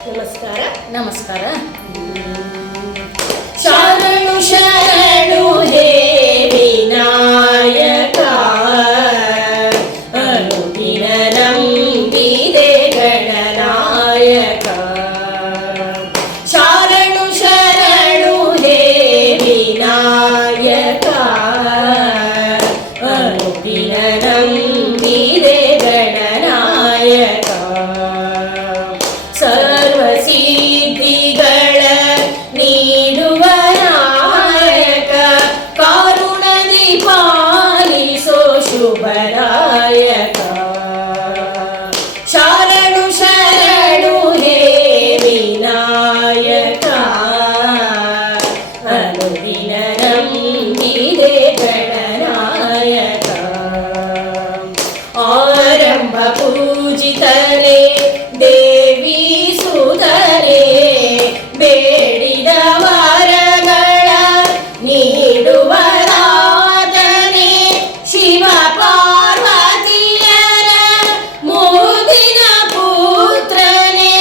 ನಮಸ್ಕಾರ. ನಮಸ್ಕಾರ. ಶರಣು ಶರಣು ಹೇ ವಿನಾಯಕ, ಅನುದಿನ ನಂಬಿದೆ ಗಣನಾಯಕ. ಶರಣು ಶರಣು ಹೇ ವಿನಾಯಕ, ಅನುದಿನ ನಂಬಿದೆ ಗಣನಾಯಕ. ಸರ್ವಸಿದ್ಧಿಗಳ ನೀಡುವ ನಾಯಕ, ಕಾರುಣದಿ ಪಾಲಿಸೋ ಶುಭರಾಯಕ. ಶರಣು ಶರಣು ಹೇ ವಿನಾಯಕ, ಅನುದಿನ ನಂಬಿದೆ ಗಣನಾಯಕ. ಆರಂಭ ಪೂಜಿತನೇ ದೇವಿ ಸುಧರೆ, ಬೇಡಿದ ವರಗಳ ನೀಡುವ ರಾಧನೆ. ಶಿವ ಪಾರ್ವತಿಯರ ಮುದಿನ ಪುತ್ರನೇ,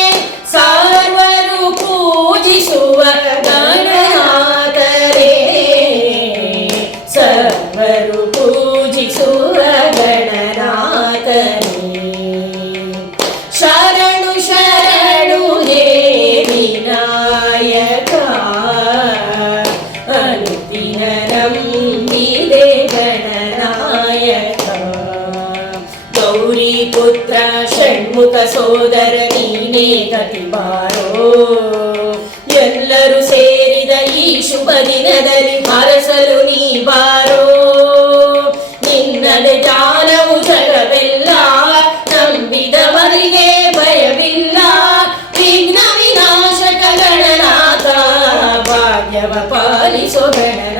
ಸರ್ವರು ಪೂಜಿಸುವ ಗಣನಾಥರೇ, ಸರ್ವರು ಪೂಜಿಸುವ ಗಣನಾಥರೇ. ಶರಣು ಶರಣು ಹೇ ವಿನಾಯಕ, ಅನುದಿನ ನಂಬಿದೆ ಗಣನಾಯಕ. ಗೌರಿ ಪುತ್ರ ಷಣ್ಮುಖ ಸೋದರ ನೀನೇ ಗತಿ ಬಾರೋ, ಎಲ್ಲರೂ ಸೇರಿದ ಈ ಶುಭ ದಿನದಲ್ಲಿ ಹರಸಲು ನೀ ಬಾರೋ. ನಿನ್ನದೆ ಜ್ಞಾನವು ಜಗವೆಲ್ಲ, ನಂಬಿದವರಿಗೆ ಭಯವಿಲ್ಲ. ವಿಘ್ನ ವಿನಾಶಕ ಗಣನಾಥ, ಭಾಗ್ಯವ ಪಾಲಿಸೋ ಗಣನಾಥ.